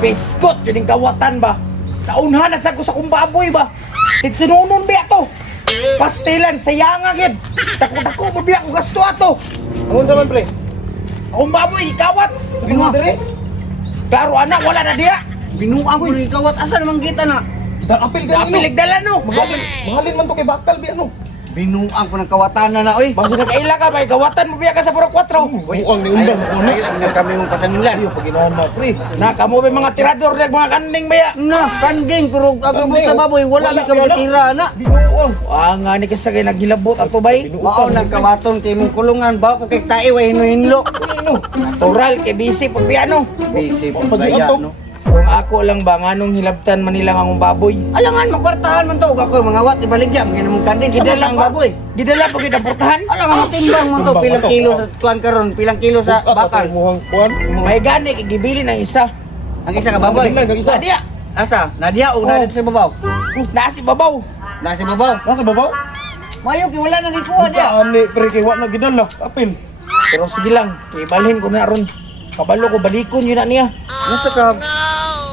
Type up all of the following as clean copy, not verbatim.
Biskot, yun yung kawatan ba? Naunhan na sa ko sa kong baboy ba? Sinunon ba to? Pastilan, sayanga gid. Dako-dako mo biya ko gasto ato. Angon sa man, pre? Akong baboy, ikawat. Binuha dire? Klaro anak, wala na diya. Binuang ko ng ikawat. Asa naman kita na? Apil ka Napilig dala no. Mahalin man to kay Bakal, bi ano? Binuang ko ng kawatan na oy. Basta nakaila ka ba, ikawatan mo biya ka sa puro 4. Buang ni undang. Ay, kami mong pasangilan. Ayo, paginahan na, pre. Naka mo ba mga tirador ng mga kanding baya? Na, kanding, pero ako mo sa baboy, wala mi ka tira na. Binuang. Nga ni kasi naghilabot ato bay. Mao nang kawaton kay mong kulungan ba ko kay tae way hinlo. Ano? Natural, kay busy pag piano. Bisi Pag- pagaya ato. no. Kung ako lang ba, nganong hilabtan man nila akong baboy? Alangan magkwartahan man to ako mga wat ibaligya mga mong kanding Gidala ang pa, baboy. gidala pa kita portahan. Alangan mo timbang man to Timbang pilang ato. kilo sa tuan karon, pilang kilo sa bakal. Muhang kuan. May gani, kigibili ng isa. Ang isa ka baboy. Kag isa. Sa diya, Asa? Nadia o na dito sa babaw? nasi babaw. Nasa babaw. Nasa babaw? Mayo ki wala nang ikuha dia. Ani, pre, kay wa na gidala. Apil. Pero sige lang, kay balhin ko na ron. Kabalo ko, balikon yun na niya. Nasa ka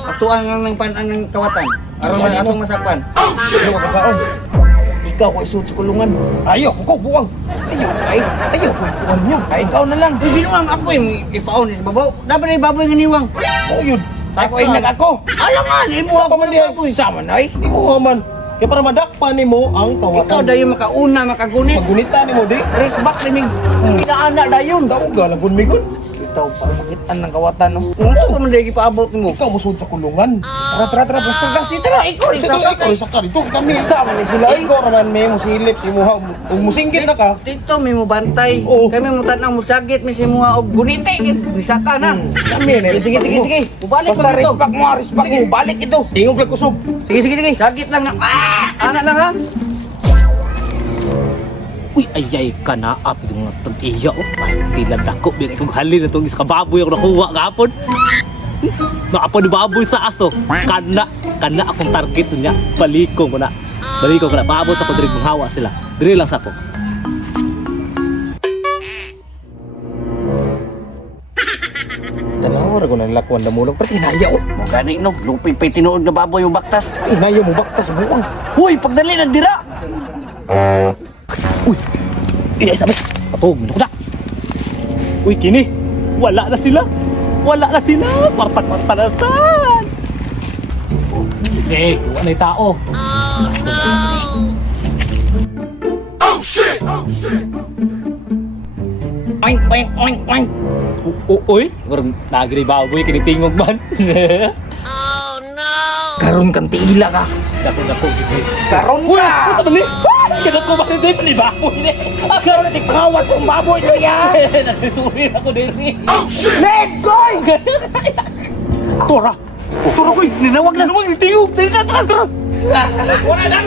atuan ng panan ng kawatan. Aron man atong masakpan. Ano ka saon? Ikaw ko isuot sa kulungan. Ayo, ko buang. Ayaw ko ikuan nyo. Ay, ikaw na lang. Uy, binuang ako yung ipaon sa babaw. Dapat na baboy nga niwang. Oh, yun. Ako ay nag-ako. Alangan, imo Sa ako paman ng diya. baboy. Sama na ay. Imo man. Kaya para madakpan nimo ang kawatan. Ikaw dayon makauna, makagunit. Pagunita nimo di. Race back limig. Pinaana dayon. Daog galagon migon. Ito, para makitaan ng kawatan, no? Unsa pa man dai gipaabot nimo? Ikaw musud sa kulungan. Tara, basta ka. Tara, ikaw rin Ito sa ikaw sa dito kami. Sama ni sila ay. Ikaw raman may musilip si muha. Ug musinggit na ka. Tito, may mo bantay. Oo. Kami mo tanang musagit, may simuha og gunite. Bisaka na. Kami na. Sige. Balik Basta mo dito. respect mo. Balik ito. Tingog lang kusog. Sige. Sagit lang na. Anak lang ha. Uy, ayay ka na up yung mga tag-iya o. Pasti lang dako. Biyang itong halin na itong isa kababoy ako nakuha kahapon. Maapa ni baboy sa aso. Kana akong target niya. Balikong ko na. Paabot ako diri kung hawa sila. Diri lang sa ako. Tanawar ko nang lakwan damulog. Pati naya o. Mo gani no, lupin pa tinuod na baboy yung baktas. Ay, naya mo baktas buang. Huy, pagdali na dira. Uy! Inay sabi! Patong, ko na! Uy, kini! Wala na sila! Kwarta-kwarta na saan! Eh, wala na yung tao! Oink. Uy! Parang nagri baboy, kinitingog man! Karon kang tiila ka. Dako! Karon Uy! ka. Masa ba ni? Ganun ko ba hindi pa ni baboy ni? Karon natin pangawat sa baboy niya. Nagsisurin ako din ni! Let go! Tora! Tora ko! Ninawag na! Ninawag! Tingog! Tara! Wala lang.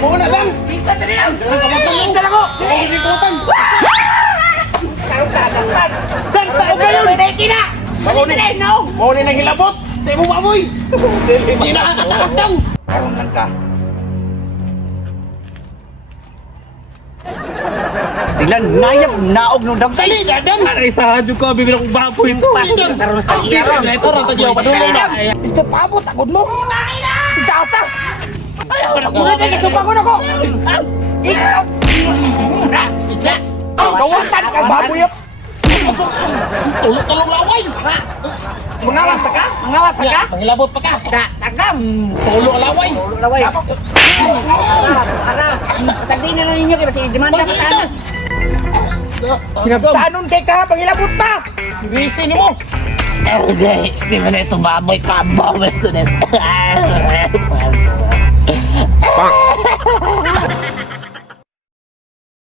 Wala lang. Pisa sa nilang. Pisa lang ko. Karon ka. Danta o kayo. Kina. Mau ni nang hilabot. Sa imo baboy. Hindi na takas daw. Karon lang ka. Tilan nayap naog no dam. Dali na dam. Aray sa hadyo ko! Bibir akong baboy ito! Karon sa tagiyaron. Ito rin tagiyaw! Padulong na! Iskat paabot agad mo. Tasa. Muna tayo kasumpagon ako. Ikaw. Kawatan ka baboy. Tulog laway! Mangawat pa ka? Pangilabot pa ka! Tagam. Tulog laway! Laway. Tagdi na lang ninyo kay basi demanda pa ta. Pinagtanon kay ka, pangilabot pa. Ibisi ni mo! Di ba na ito baboy? Kabaw na ito din!